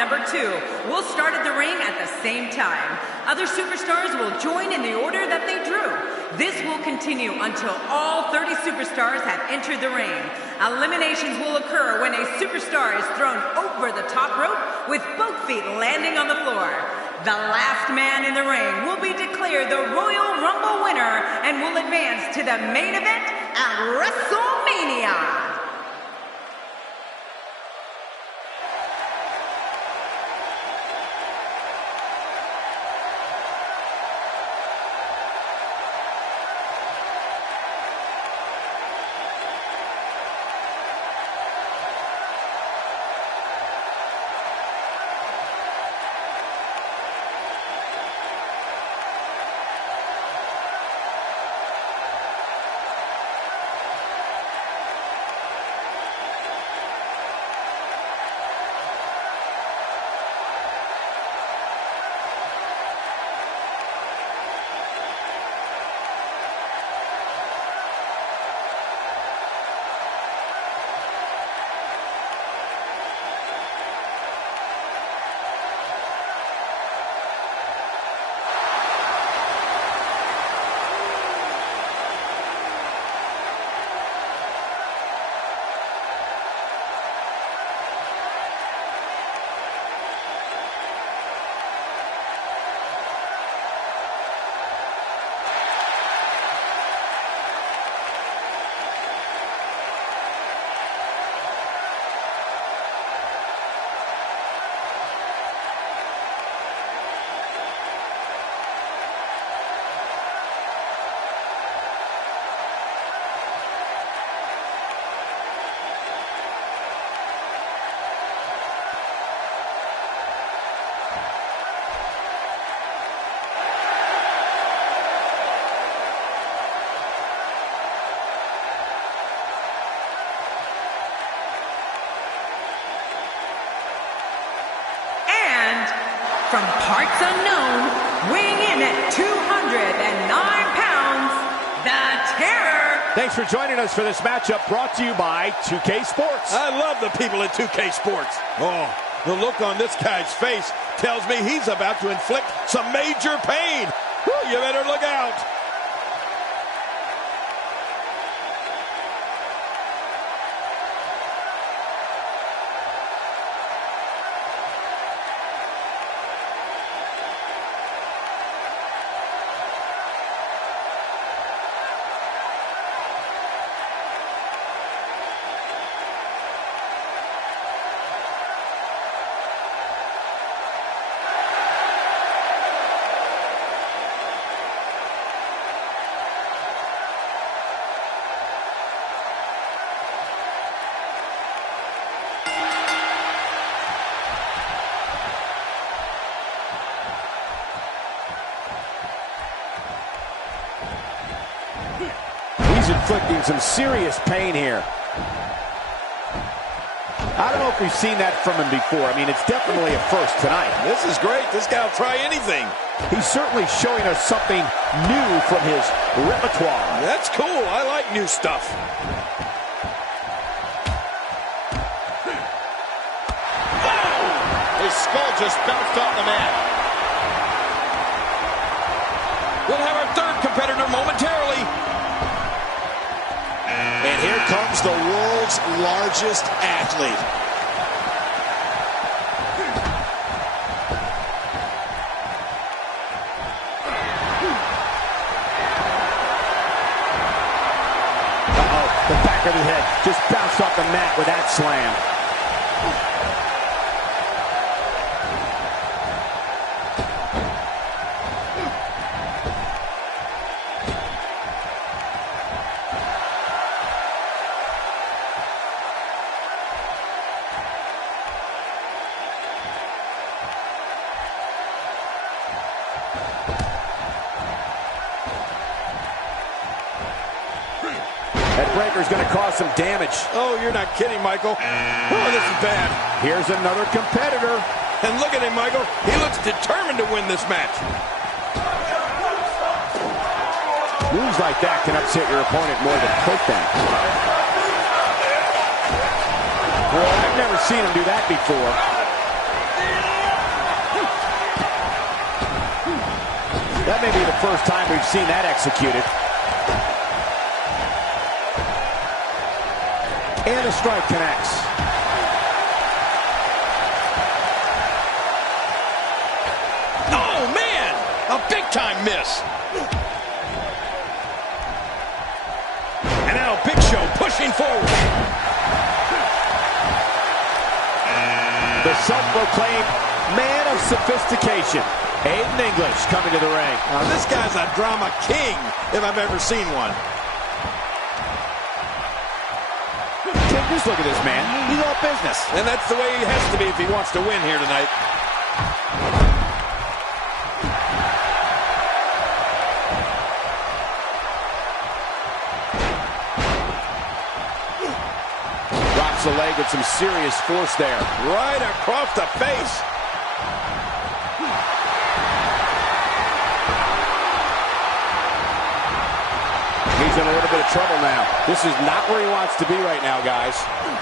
number 2 will start at the ring at the same time. Other superstars will join in the order that they drew. This will continue until all 30 superstars have entered the ring. Eliminations will occur when a superstar is thrown over the top rope with both feet landing on the floor. The last man in the ring will be declared the Royal Rumble winner and will advance to the main event at WrestleMania. From parts unknown, weighing in at 209 pounds, the Terror. Thanks for joining us for this matchup brought to you by 2K Sports. I love the people at 2K Sports. Oh, the look on this guy's face tells me he's about to inflict some major pain. Whew, you better look out. Inflicting some serious pain here. I don't know if we've seen that from him before. I mean, it's definitely a first tonight. This is great. This guy will try anything. He's certainly showing us something new from his repertoire. That's cool. I like new stuff. Oh! His skull just bounced off the mat. We'll have our third competitor momentarily. And here comes the world's largest athlete. Uh-oh, the back of the head just bounced off the mat with that slam. That breaker's going to cause some damage. Oh, you're not kidding, Michael. Oh, this is bad. Here's another competitor. And look at him, Michael. He looks determined to win this match. Moves like that can upset your opponent more than hurt them. Well, I've never seen him do that before. That may be the first time we've seen that executed. And a strike connects. Oh, man! A big-time miss. And now Big Show pushing forward. The self-proclaimed man of sophistication, Aiden English, coming to the ring. Now, this guy's a drama king, if I've ever seen one. Just look at this man. He's all business. And that's the way he has to be if he wants to win here tonight. Drops the leg with some serious force there. Right across the face. He's in a little bit of trouble now. This is not where he wants to be right now, guys.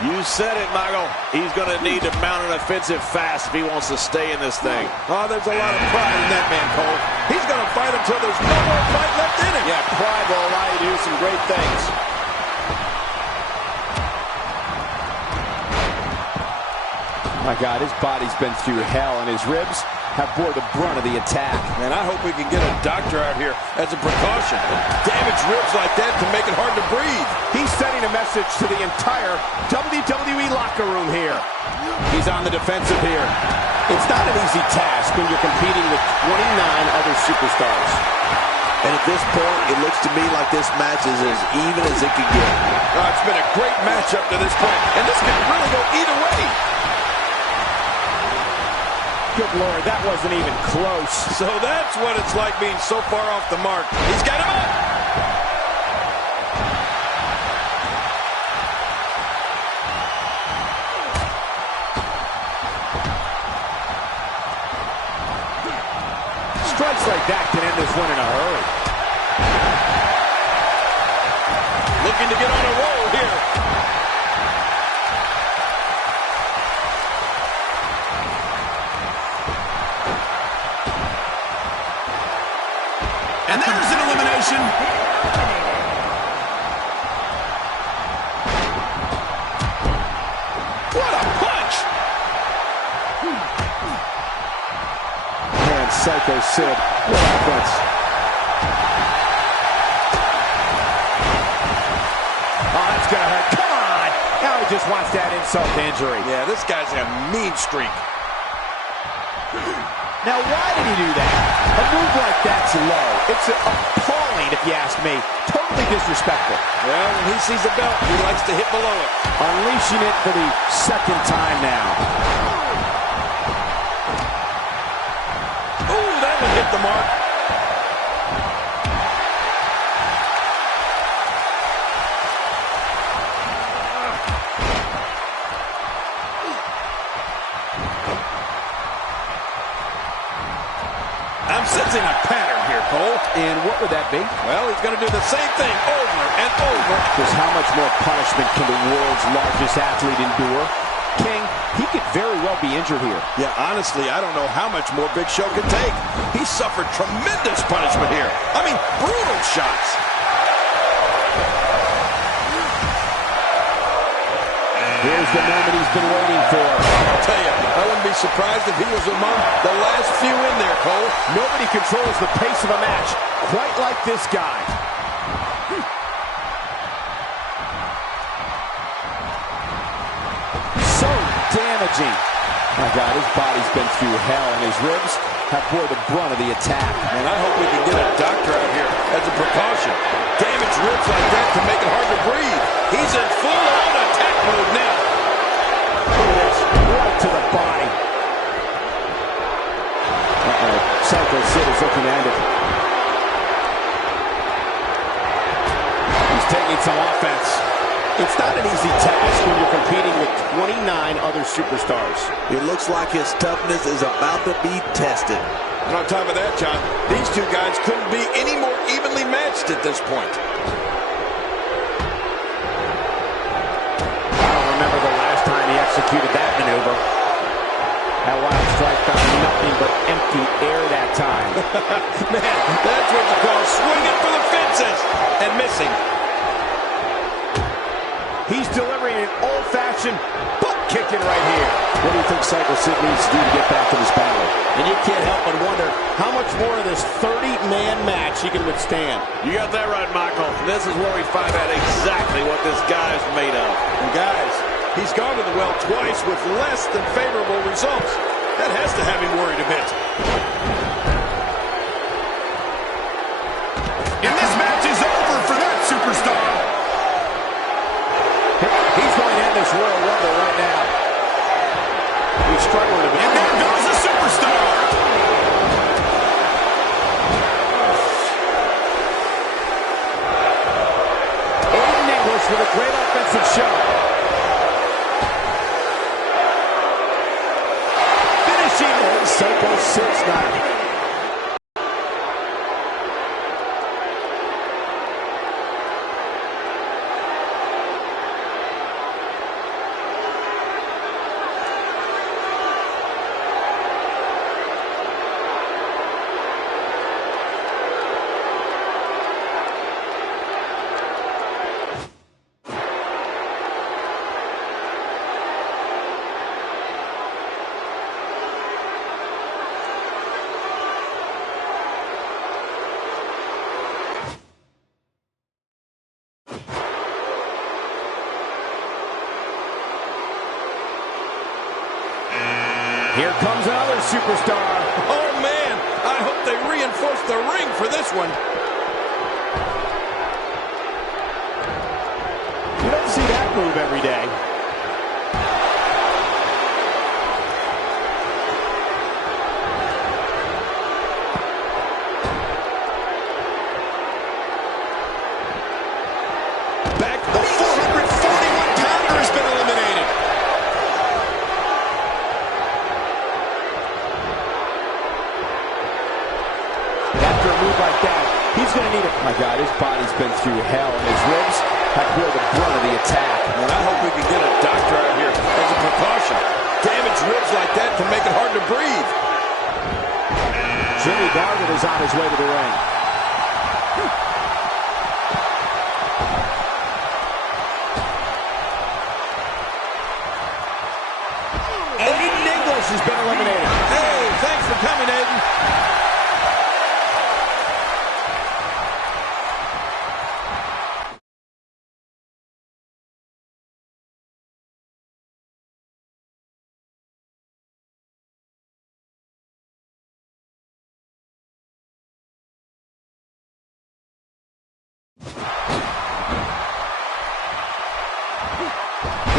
You said it, Michael. He's going to need to mount an offensive fast if he wants to stay in this thing. Oh, there's a lot of pride in that man, Cole. He's going to fight until there's no more fight left in him. Yeah, pride will allow you to do some great things. My God, his body's been through hell, and his ribs have bore the brunt of the attack. Man, I hope we can get a doctor out here as a precaution. Damaged ribs like that can make it hard to breathe. He's sending a message to the entire WWE locker room here. He's on the defensive here. It's not an easy task when you're competing with 29 other superstars. And at this point, it looks to me like this match is as even as it could get. It's been a great match up to this point, and this can really go either way. Good Lord, that wasn't even close. So that's what it's like being so far off the mark. He's got him up. Strikes like that can end this one in a hurry. Looking to get on a roll here. And there's an elimination. What a punch! Man, Psycho Sid, what offense. Oh, that's gonna hurt. Come on! Now he just wants that insult to injury. Yeah, this guy's a mean streak. Now, why did he do that? A move like that's low. It's appalling, if you ask me. Totally disrespectful. Well, when he sees the belt, he likes to hit below it. Unleashing it for the second time now. Ooh, that one hit the mark. I'm sensing a pattern here, Cole. And what would that be? Well, he's going to do the same thing over and over. Just how much more punishment can the world's largest athlete endure? King, he could very well be injured here. Yeah, honestly, I don't know how much more Big Show can take. He suffered tremendous punishment here. I mean, brutal shots. Here's the moment he's been waiting for. I'll tell you, I wouldn't be surprised if he was among the last few in there, Cole. Nobody controls the pace of a match quite like this guy. So damaging. My God, his body's been through hell, and his ribs have bore the brunt of the attack. And I hope we can get a doctor out here as a precaution. Damaged ribs like that can make it hard to breathe. He's in full-on attack mode now. Right to the body. Psycho Sid is looking at it. He's taking some offense. It's not an easy task when you're competing with 29 other superstars. It looks like his toughness is about to be tested. And on top of that, John, these two guys couldn't be any more evenly matched at this point. I don't remember the last time he executed that maneuver. That wild strike found nothing but empty air that time. Man, that's what you call swinging for the fences and missing. He's delivering an old-fashioned butt kicking right here. What do you think Cycle Sid needs to do to get back to this battle? And you can't help but wonder how much more of this 30-man match he can withstand. You got that right, Michael. This is where we find out exactly what this guy's made of. And guys, he's gone to the well twice with less than favorable results. That has to have him worried a bit. And this match is over for that superstar. He's going to end this Royal Rumble right now. He's struggling a bit. And there goes the superstar. Aiden English with a great offensive show. Psycho 6-9. Here comes another superstar. Oh, man. I hope they reinforce the ring for this one. You don't see that move every day. Back, the 441-pounder has been eliminated. After a move like that, he's going to need it. My God, his body's been through hell, and his ribs have bore the brunt of the attack. And I hope we can get a doctor out here as a precaution. Damaged ribs like that can make it hard to breathe. Jimmy Garvin is on his way to the ring. Aiden English has been eliminated. Hey, thanks for coming, Aiden.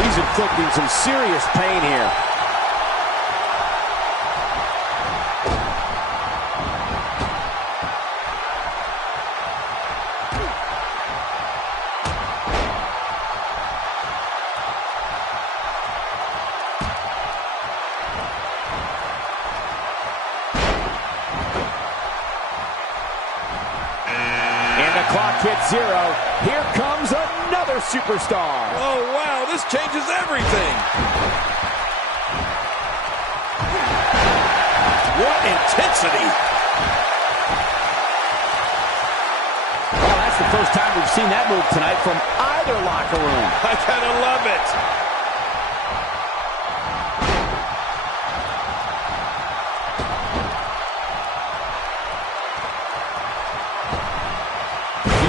He's inflicting some serious pain here. And the clock hits 0. Here comes another superstar. Oh, wow, this changes everything. What intensity. Well, that's the first time we've seen that move tonight from either locker room. I gotta love it.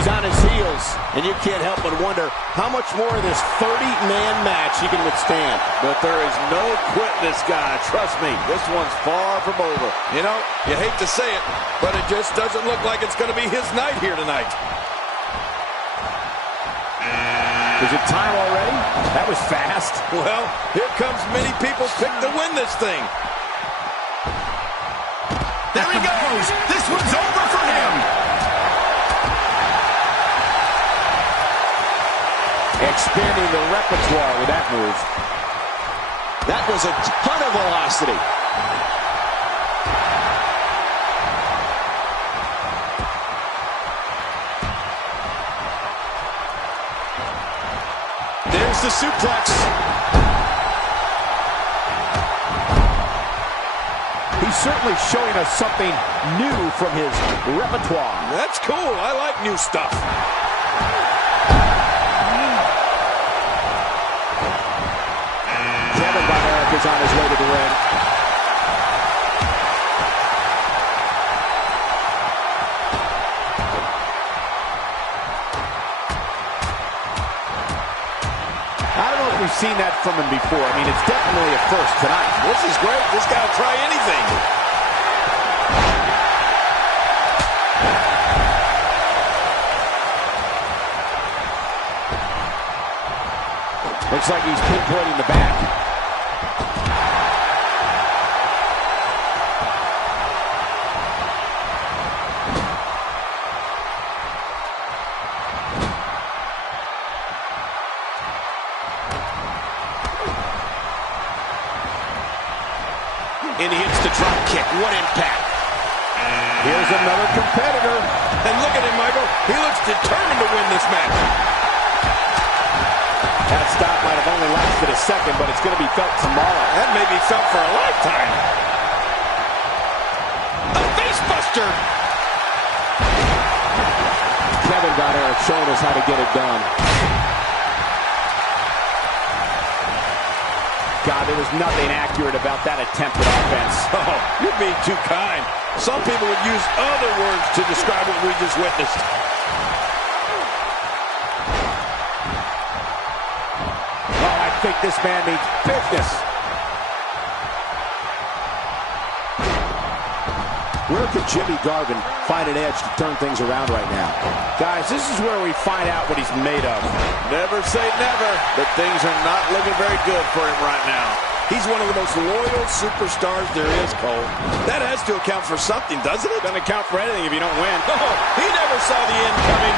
He's on his heels, and you can't help but wonder how much more of this 30-man match he can withstand. But there is no quitting this guy. Trust me, this one's far from over. You know, you hate to say it, but it just doesn't look like it's going to be his night here tonight. Is it time already? That was fast. Well, here comes many people's pick to win this thing. There he goes. This one's over for him. Expanding the repertoire with that move. That was a ton of velocity. There's the suplex. He's certainly showing us something new from his repertoire. That's cool. I like new stuff. Kevin Von Erich is on his way to the ring. I don't know if we've seen that from him before. I mean, it's definitely a first tonight. This is great. This guy will try anything. Looks like he's pinpointing the back. And he hits the drop kick. What impact. Here's another competitor. And look at him, Michael. He looks determined to win this match. That stop might have only lasted a second, but it's going to be felt tomorrow. That may be felt for a lifetime. A face buster. Kevin Von Erich showing us how to get it done. God, there was nothing accurate about that attempted offense. Oh, you're being too kind. Some people would use other words to describe what we just witnessed. Oh, I think this man means business. Where could Jimmy Garvin find an edge to turn things around right now? Guys, this is where we find out what he's made of. Never say never, but things are not looking very good for him right now. He's one of the most loyal superstars there is, Cole. That has to account for something, doesn't it? Doesn't account for anything if you don't win. Oh, he never saw the end coming.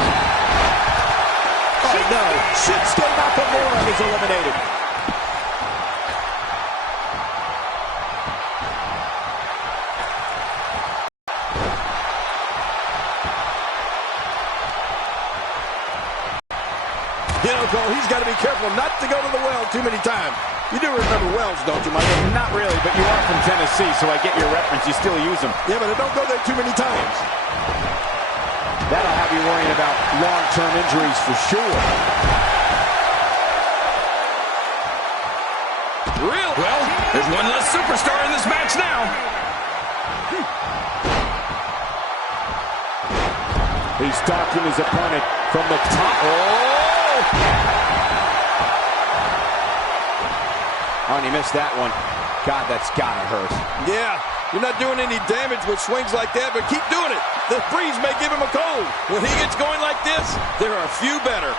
Oh, no. Shinsuke Nakamura is eliminated. You know, Cole, he's got to be careful not to go to the well too many times. You do remember wells, don't you, Michael? Not really, but you are from Tennessee, so I get your reference. You still use them. Yeah, but don't go there too many times. That'll have you worrying about long-term injuries for sure. Real? Well, there's one less superstar in this match now. He's stalking his opponent from the top. Oh, and he missed that one. God, that's gotta hurt. Yeah, you're not doing any damage with swings like that, but keep doing it. The breeze may give him a cold. When he gets going like this, there are a few better.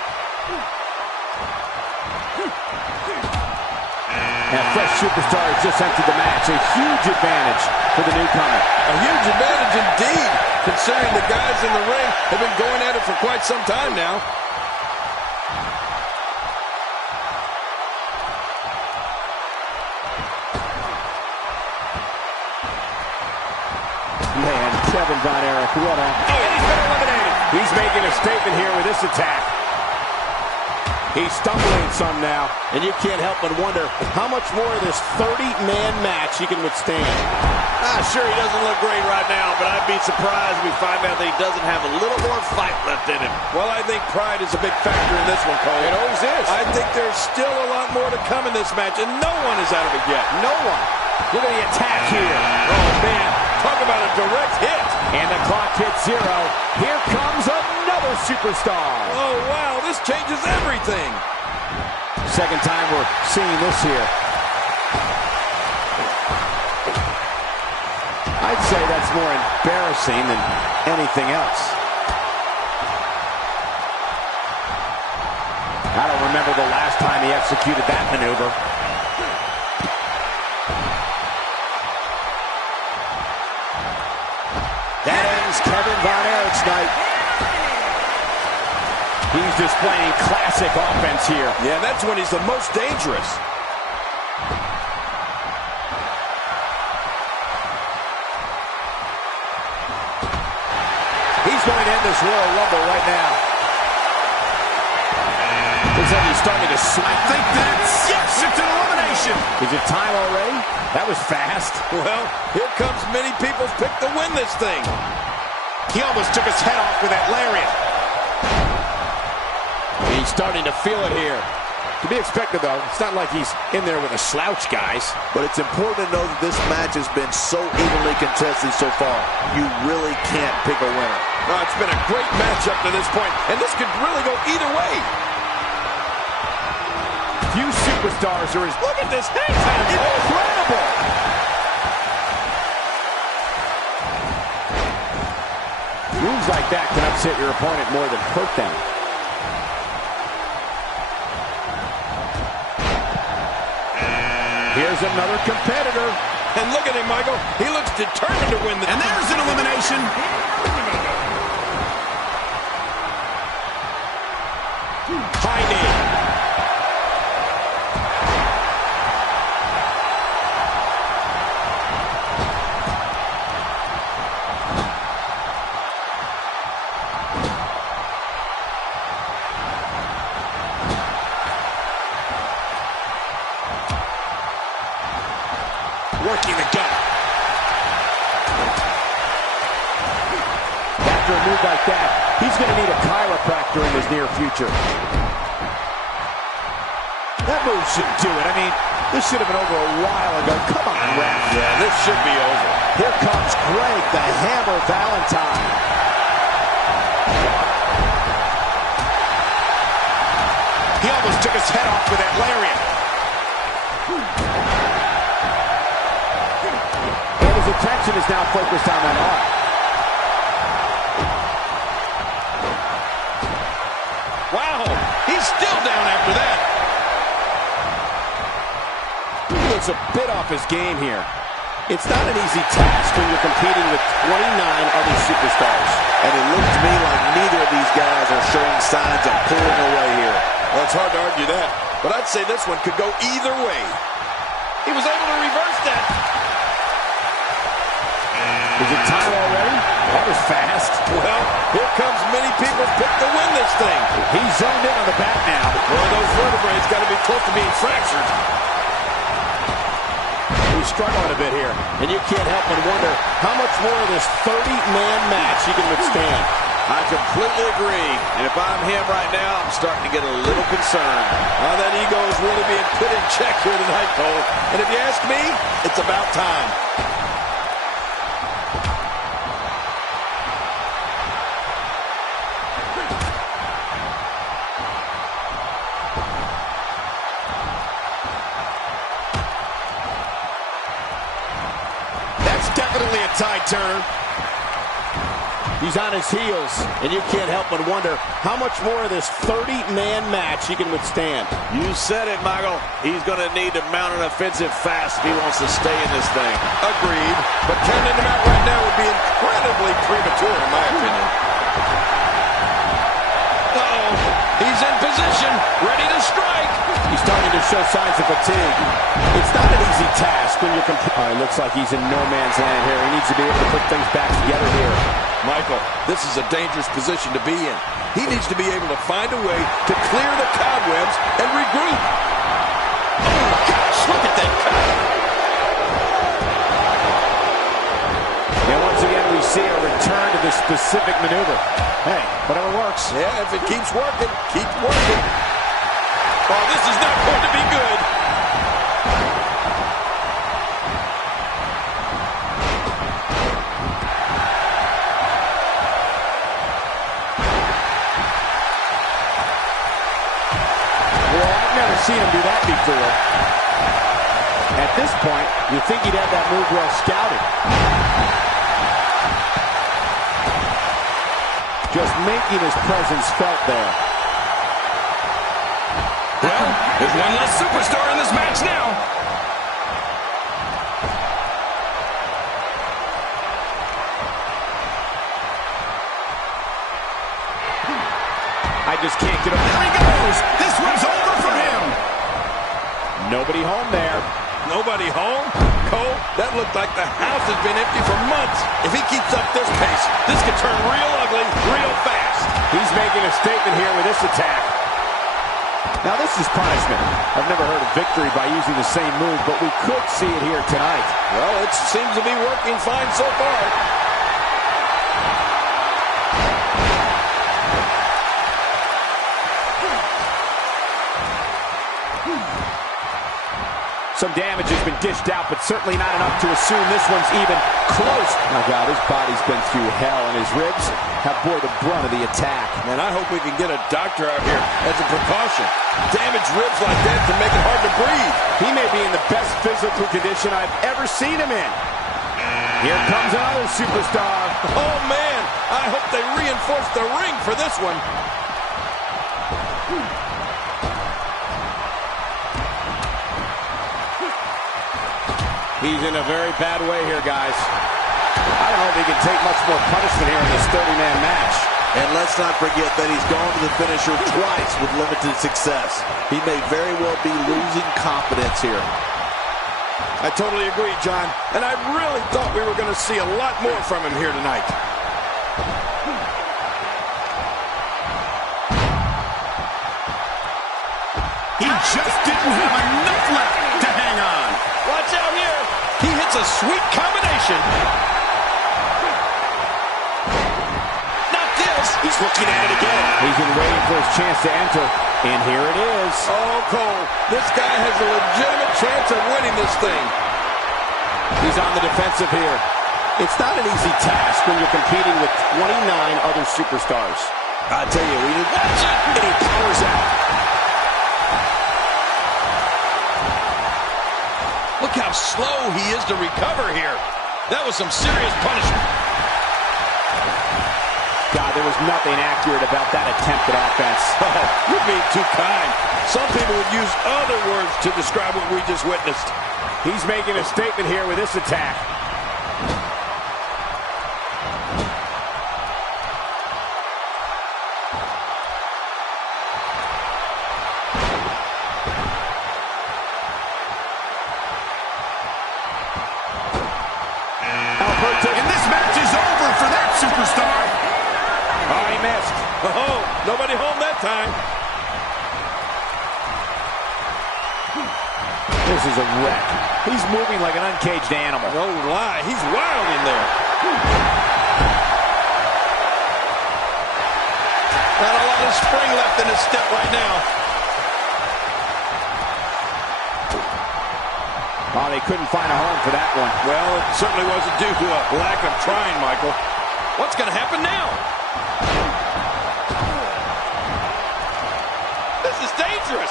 And fresh superstar has just entered the match. A huge advantage for the newcomer. A huge advantage indeed, considering the guys in the ring have been going at it for quite some time now. Man, Kevin Von Erich, what a... Oh, and he's been eliminated. He's making a statement here with this attack. He's stumbling some now, and you can't help but wonder how much more of this 30-man match he can withstand. Sure, he doesn't look great right now, but I'd be surprised if we find out that he doesn't have a little more fight left in him. Well, I think pride is a big factor in this one, Cole. It always is. I think there's still a lot more to come in this match, and no one is out of it yet. No one. Look at the attack here. Oh, man. Talk about a direct hit. And the clock hits 0. Here comes another superstar. Oh, wow. This changes everything. Second time we're seeing this here. I'd say that's more embarrassing than anything else. I don't remember the last time he executed that maneuver. That ends Kevin Von Erich's night. He's displaying classic offense here. Yeah, that's when he's the most dangerous. He's going to end this Royal Rumble right now. Looks like he's starting to swing. I think that's... Yes, it's an elimination. elimination. Is it time already? That was fast. Well, here comes many people's pick to win this thing. He almost took his head off with that lariat. He's starting to feel it here. To be expected, though. It's not like he's in there with a slouch, guys. But it's important to know that this match has been so evenly contested so far. You really can't pick a winner. Oh, it's been a great match up to this point, and this could really go either way. Few superstars are as... Look at this hang time. Incredible. Moves like that can upset your opponent more than hurt them. Here's another competitor. And look at him, Michael. He looks determined to win the... And there's an elimination. High knee. Working the gut. After a move like that, he's going to need a chiropractor in his near future. That move shouldn't do it. I mean, this should have been over a while ago. Come on, ref. Yeah, this should be over. Here comes Greg, the Hammer Valentine. He almost took his head off with that lariat. His attention is now focused on that arm. Wow, he's still down after that. He looks a bit off his game here. It's not an easy task when you're competing with 29 other superstars. And it looks to me like neither of these guys are showing signs of pulling away here. Well, it's hard to argue that, but I'd say this one could go either way. He was able to reverse that. Is it time already? That was fast. Well, here comes many people's pick to win this thing. He's zoned in on the back now. Well, those vertebrae got to be close to being fractured. He's struggling a bit here, and you can't help but wonder how much more of this 30-man match he can withstand. I completely agree. And if I'm him right now, I'm starting to get a little concerned. Now that ego is really being put in check here tonight, Cole. And if you ask me, it's about time. Definitely a tide turn. He's on his heels, and you can't help but wonder how much more of this 30-man match he can withstand. You said it, Michael. He's going to need to mount an offensive fast if he wants to stay in this thing. Agreed. But counting him out right now would be incredibly premature, in my opinion. Uh-oh. He's in position, ready to strike. He's starting to show signs of fatigue. It's not an easy task when you're it looks like he's in no man's land here. He needs to be able to put things back together here. Michael, this is a dangerous position to be in. He needs to be able to find a way to clear the cobwebs and regroup. Oh, gosh, look at that cut. And once again, we see a return to this specific maneuver. Hey, whatever works. Yeah, if it keeps working, keep working. Oh, this is not going to be good. Well, I've never seen him do that before. At this point, you think he'd have that move well scouted. Just making his presence felt there. Well, there's one less superstar in this match now. I just can't get over. There he goes. This one's over for him. Nobody home there. Nobody home? Cole, that looked like the house has been empty for months. If he keeps up this pace, this could turn real ugly real fast. He's making a statement here with this attack. Now this is punishment. I've never heard of victory by using the same move, but we could see it here tonight. Well, it seems to be working fine so far. Some damage has been dished out, but certainly not enough to assume this one's even close. My God, his body's been through hell, and his ribs have bore the brunt of the attack. Man, I hope we can get a doctor out here as a precaution. Damaged ribs like that can make it hard to breathe. He may be in the best physical condition I've ever seen him in. Here comes another superstar. Oh, man, I hope they reinforce the ring for this one. He's in a very bad way here, guys. I don't know if he can take much more punishment here in this 30-man match. And let's not forget that he's gone to the finisher twice with limited success. He may very well be losing confidence here. I totally agree, John. And I really thought we were going to see a lot more from him here tonight. He just didn't have enough left to hang on. Watch out here. He hits a sweet combination. Not this. He's looking at it again. He's been waiting for his chance to enter, and here it is. Oh, Cole, this guy has a legitimate chance of winning this thing. He's on the defensive here. It's not an easy task when you're competing with 29 other superstars. I tell you, we need to watch it. And he powers out. Look how slow he is to recover here. That was some serious punishment. God, there was nothing accurate about that attempted offense. Oh, you're being too kind. Some people would use other words to describe what we just witnessed. He's making a statement here with this attack. And this match is over for that superstar. Oh, he missed. Oh, nobody home that time. This is a wreck. He's moving like an uncaged animal. No lie, he's wild in there. Not a lot of spring left in his step right now. Oh, they couldn't find a home for that one. Well, it certainly wasn't due to a lack of trying, Michael. What's going to happen now? This is dangerous.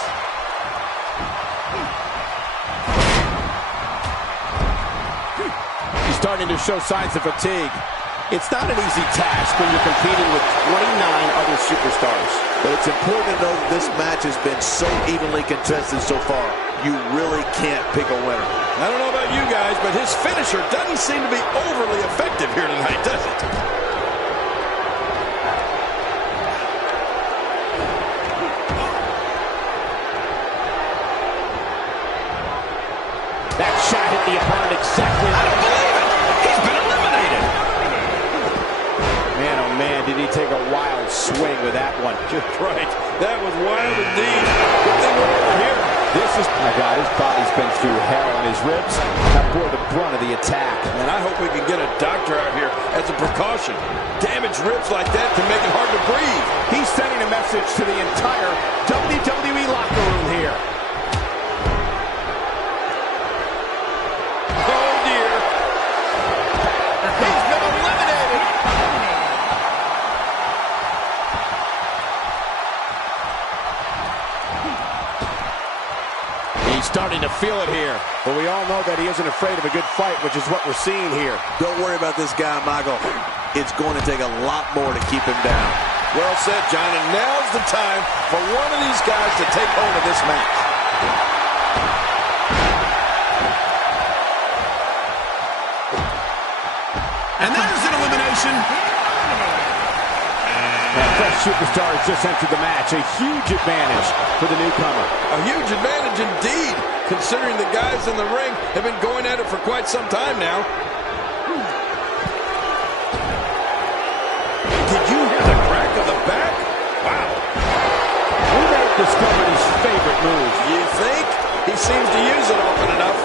He's starting to show signs of fatigue. It's not an easy task when you're competing with 29 other superstars. But it's important to know that this match has been so evenly contested so far. You really can't pick a winner. I don't know about you guys, but his finisher doesn't seem to be overly effective here tonight, does it? That shot hit the opponent exactly. I don't believe it. He's been eliminated. Man, oh man, did he take a wild swing with that one. Just right. That was wild indeed. Good thing we're over here. This is, my God, his body's been through hell, and his ribs have bore the brunt of the attack. And I hope we can get a doctor out here as a precaution. Damaged ribs like that can make it hard to breathe. He's sending a message to the entire WWE locker room here. Oh, dear. He's been eliminated. He's starting to feel it here. But we all know that he isn't afraid of a good fight, which is what we're seeing here. Don't worry about this guy, Michael. It's going to take a lot more to keep him down. Well said, John, and now's the time for one of these guys to take hold of this match. And there's an elimination. That fresh superstar has just entered the match. A huge advantage for the newcomer. A huge advantage indeed, considering the guys in the ring have been going at it for quite some time now. Did you hear the crack of the back? Wow. We may discovered his favorite move. You think? He seems to use it often enough.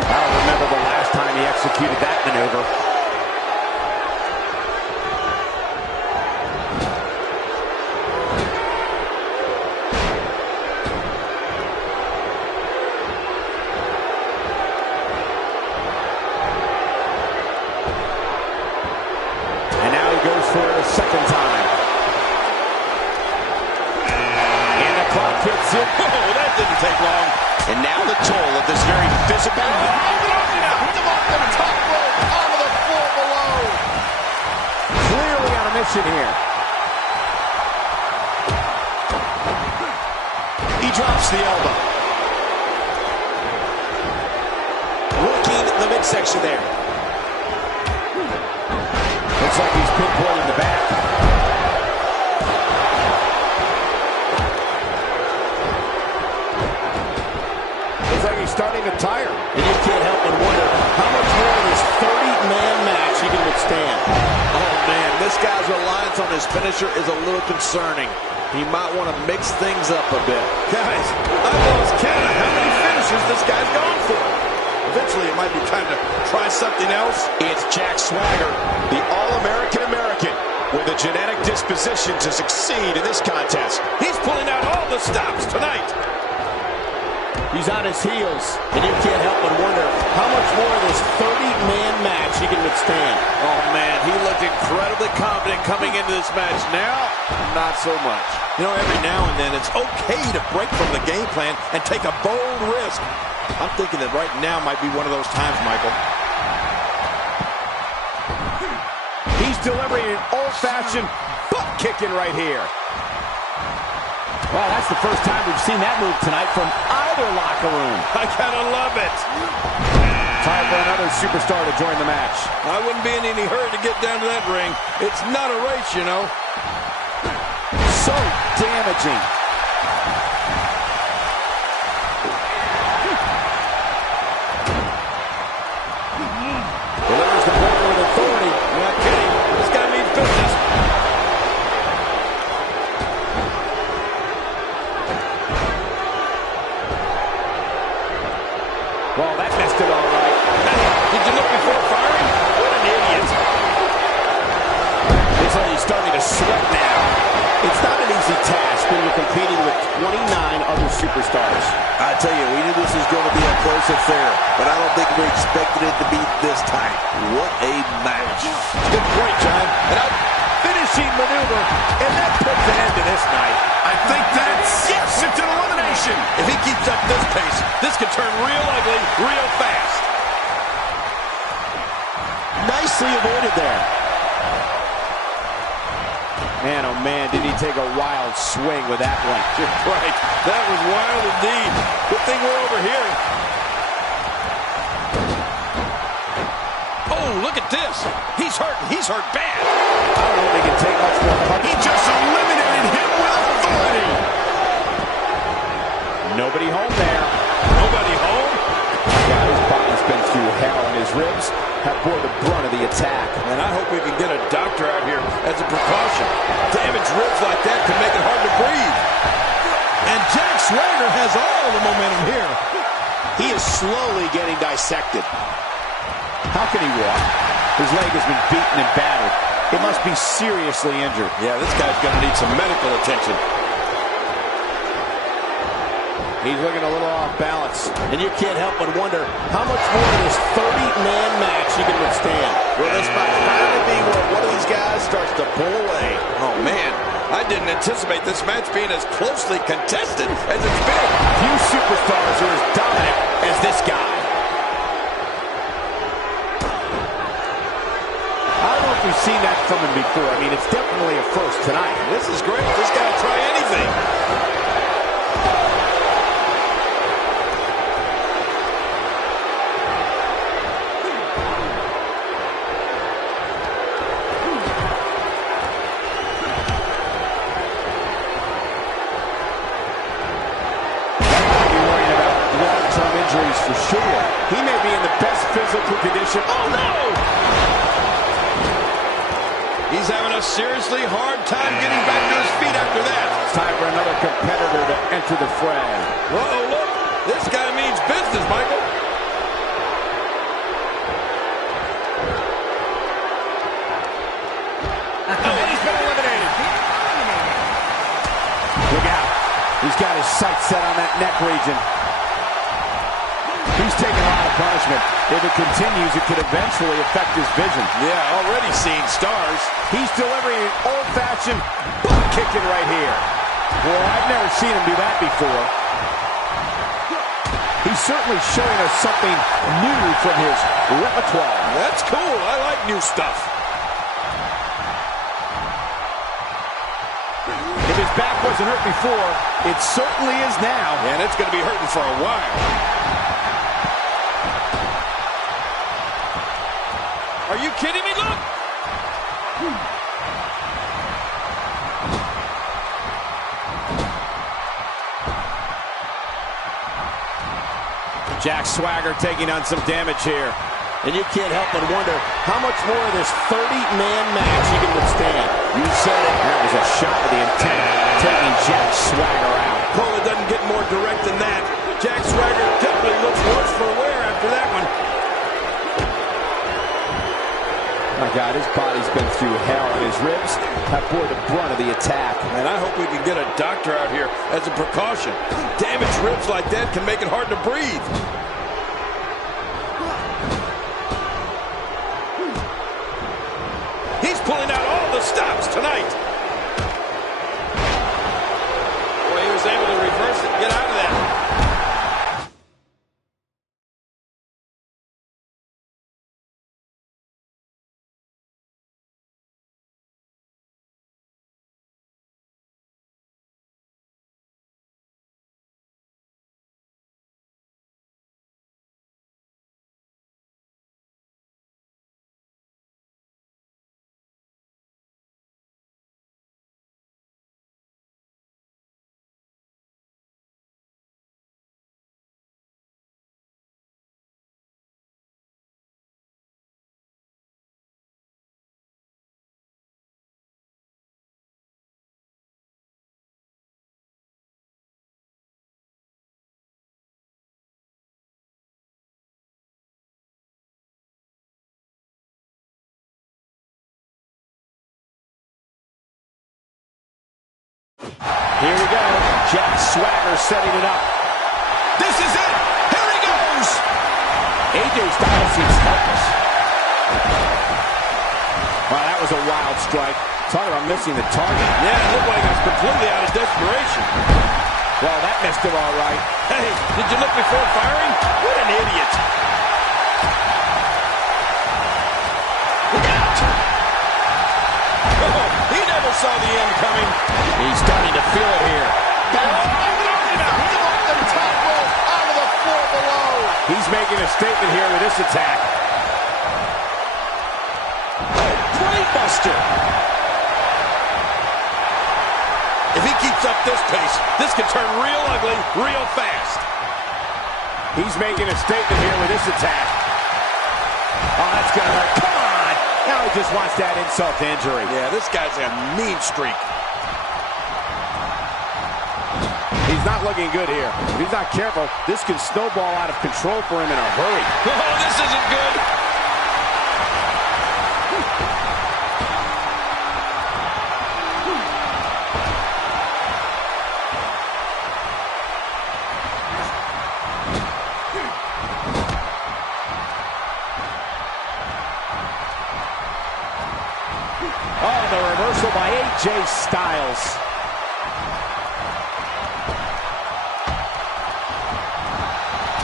I don't remember the last time he executed that maneuver. And now he goes for it a second time. And the clock hits it. Oh, that didn't take long. And now the toll of this very physical... top rope, onto the floor below. Clearly on a mission here. He drops the elbow. Working the midsection there. Looks like he's pinpointing the back. Looks like he's starting to tire. And you can't help but wonder how much more of this 30-man match he can withstand. Oh, man, this guy's reliance on his finisher is a little concerning. He might want to mix things up a bit. Guys, I've lost count of how many finishes this guy's gone for. Eventually, it might be time to try something else. It's Jack Swagger, the All-American American, with a genetic disposition to succeed in this contest. He's pulling out all the stops tonight. He's on his heels. And you can't help but wonder how much more of this 30-man match he can withstand. Oh, man, he looked incredibly confident coming into this match. Now, not so much. You know, every now and then, it's okay to break from the game plan and take a bold risk. I'm thinking that right now might be one of those times, Michael. He's delivering an old-fashioned butt kicking right here. Well, that's the first time we've seen that move tonight from either locker room. I gotta love it. Time for another superstar to join the match. I wouldn't be in any hurry to get down to that ring. It's not a race, you know. So damaging. Delivers the corner with authority. You're not kidding. This guy means business. Well, that messed it all right. Did you look before firing? What an idiot. Looks like he's starting to sweat now. It's not an easy task when you're competing with 29 other superstars. I tell you, we knew this was going to be a close affair, but I don't think we expected it to be this tight. What a match. Good point, John. And a finishing maneuver, and that puts an end to this night. I think that's... Yes, it's an elimination. If he keeps up this pace, this could turn real ugly real fast. Nicely avoided there. Man, oh man, did he take a wild swing with that one. Right. That was wild indeed. Good thing we're over here. Oh, look at this. He's hurt. He's hurt bad. I don't know if he can take much more punch. He just eliminated him with authority. Nobody home there. Nobody home? Yeah, his body's been through hell, and his ribs have bore the brunt of the attack. And I hope we can get a doctor out here as a precaution. Damaged ribs like that can make it hard to breathe. And Jack Swagger has all the momentum here. He is slowly getting dissected. How can he walk? His leg has been beaten and battered. It must be seriously injured. Yeah, this guy's going to need some medical attention. He's looking a little off balance. And you can't help but wonder how much more of this 30-man match he can withstand. Well, this might finally be where one of these guys starts to pull away. Oh, man. I didn't anticipate this match being as closely contested as it's been. Few superstars are as dominant as this guy. I don't know if we've seen that from him before. I mean, it's definitely a first tonight. This is great. This guy will try anything. For sure. He may be in the best physical condition. Oh, no! He's having a seriously hard time getting back to his feet after that. It's time for another competitor to enter the fray. Uh-oh, look. This guy means business, Michael. He's been eliminated. Look out. He's got his sights set on that neck region. He's taking a lot of punishment. If it continues, it could eventually affect his vision. Yeah, already seeing stars. He's delivering an old-fashioned butt kicking right here. Boy, I've never seen him do that before. He's certainly showing us something new from his repertoire. That's cool. I like new stuff. If his back wasn't hurt before, it certainly is now. And it's going to be hurting for a while. Are you kidding me? Look! Jack Swagger taking on some damage here. And you can't help but wonder how much more of this 30-man match he can withstand. You said it. That was a shot with the intent of taking Jack Swagger out. Cole, it doesn't get more direct than that. Jack Swagger definitely looks worse for wear after that one. My God, his body's been through hell, and his ribs have bore the brunt of the attack. And I hope we can get a doctor out here as a precaution. Damaged ribs like that can make it hard to breathe. He's pulling out all the stops tonight. Boy, he was able to reverse it and get out of that. Here we go. Jack Swagger setting it up. This is it. Here he goes. AJ Styles seems helpless. Wow, that was a wild strike. Talk about missing the target. Yeah, it looked like it was completely out of desperation. Well, that missed him all right. Hey, did you look before firing? What an idiot. Look out. Oh, he never saw the end coming. He's starting to feel it here. He's making a statement here with this attack. Brainbuster. If he keeps up this pace, this could turn real ugly real fast. He's making a statement here with this attack. Oh, that's going to hurt. Come on. Now he just wants that insult to injury. Yeah, this guy's a mean streak. He's not looking good here. If he's not careful, this can snowball out of control for him in a hurry. Oh, this isn't good. Oh, the reversal by AJ Styles.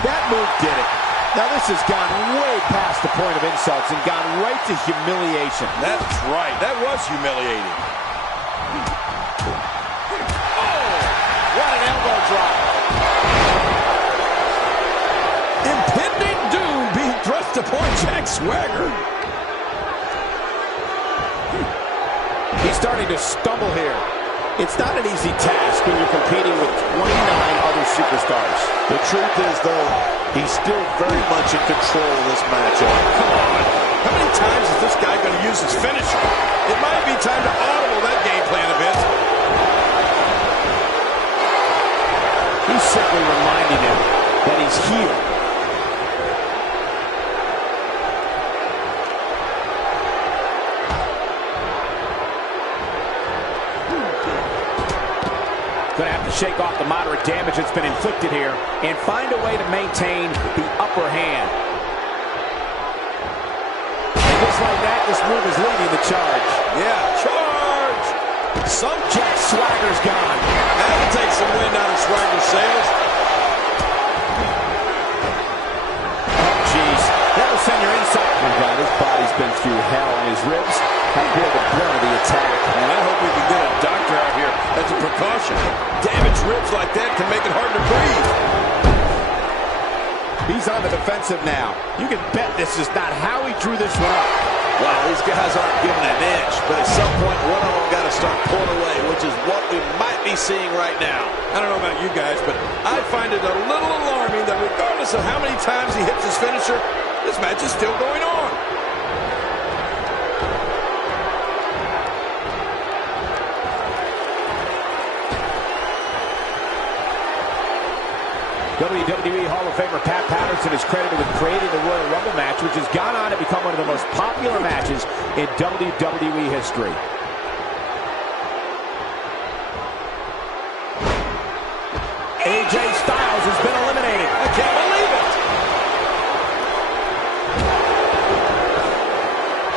That move did it. Now this has gone way past the point of insults and gone right to humiliation. That's right. That was humiliating. Oh, what an elbow drop. Impending doom being thrust upon Jack Swagger. He's starting to stumble here. It's not an easy task when you're competing with 29 other superstars. The truth is, though, he's still very much in control of this matchup. Come on. How many times is this guy going to use his finisher? It might be shake off the moderate damage that's been inflicted here and find a way to maintain the upper hand. And just like that, this move is leading the charge. Yeah, charge! Some Jack Swagger's gone. That'll take some wind out of Swagger's sails. Oh, jeez. That'll send your insight. Oh, God, his body's been through hell, and his ribs have been the brunt of the attack. And I hope we can get a doctor out here as a precaution. Damaged ribs like that can make it hard to breathe. He's on the defensive now. You can bet this is not how he drew this one up. Wow, these guys aren't giving an inch, but at some point, one of them got to start pulling away, which is what we might be seeing right now. I don't know about you guys, but I find it a little alarming that regardless of how many times he hits his finisher, this match is still going on. WWE Hall of Famer Pat Patterson is credited with creating the Royal Rumble match, which has gone on to become one of the most popular matches in WWE history. AJ Styles has been eliminated. I can't believe it.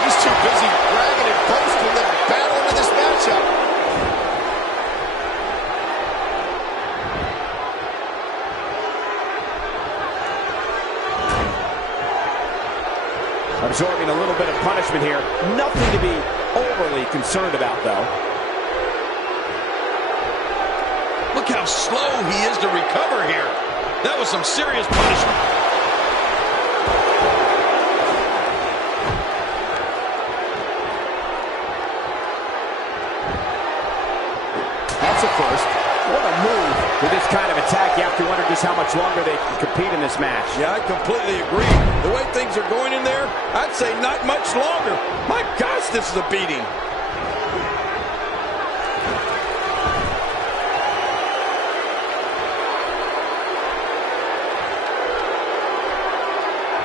He's too busy bragging and boasting than battling in this matchup. Absorbing a little bit of punishment here. Nothing to be overly concerned about, though. Look how slow he is to recover here. That was some serious punishment. That's a first. What a move. With this kind of attack, you have to wonder just how much longer they can compete in this match. Yeah, I completely agree. The way things are going in there, I'd say not much longer. My gosh, this is a beating.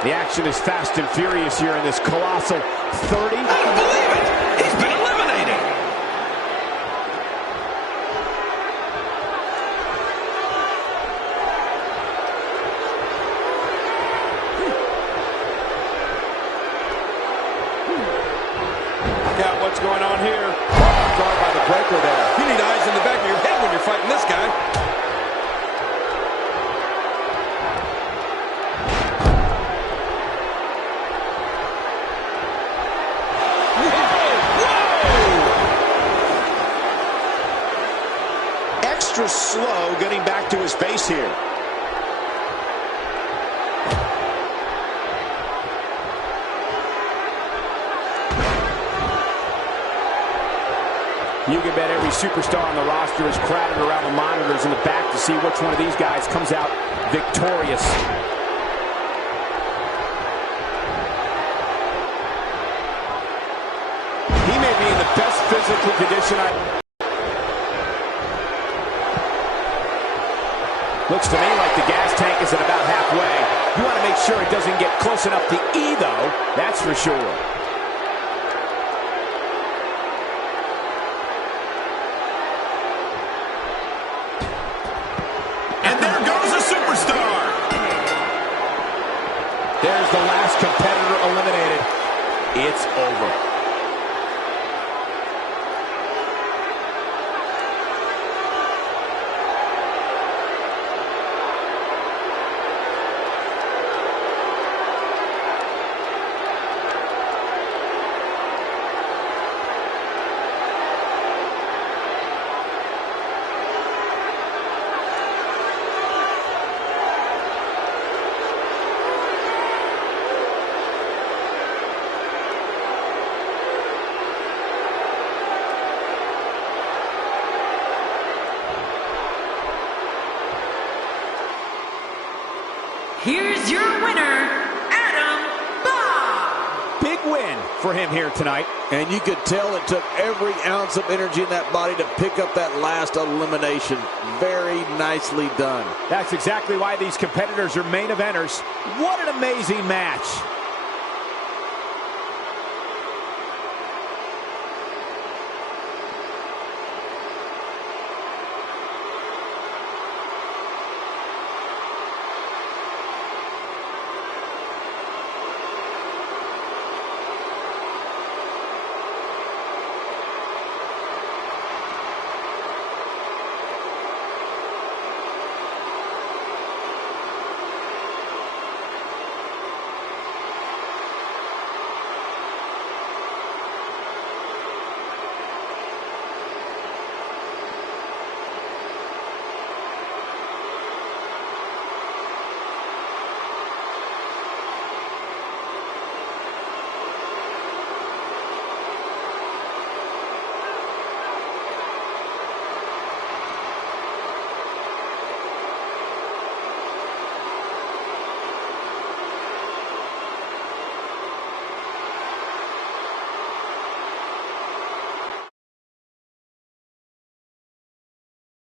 The action is fast and furious here in this colossal 30. I don't believe it. He's been eliminated. Look out what's going on here. Guard by the breaker there. You need eyes in the back of your head when you're fighting this guy. Extra slow getting back to his base here. You can bet every superstar on the roster is crowded around the monitors in the back to see which one of these guys comes out victorious. He may be in the best physical condition Looks to me like the gas tank is at about halfway. You want to make sure it doesn't get close enough to E, though. That's for sure. And there goes a superstar. There's the last competitor eliminated. It's over. Here's your winner, Adam Bomb. Big win for him here tonight. And you could tell it took every ounce of energy in that body to pick up that last elimination. Very nicely done. That's exactly why these competitors are main eventers. What an amazing match.